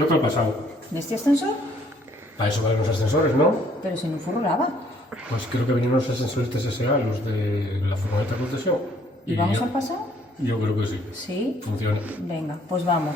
Creo que al pasado. ¿De este ascensor? Para eso valen los ascensores, ¿no? Pero si no furulaba. Pues creo que vinieron los ascensores TSA, los de la furgoneta concesión. ¿Y vamos yo, al pasado? yo creo que sí. Sí. Funciona. Venga, pues vamos.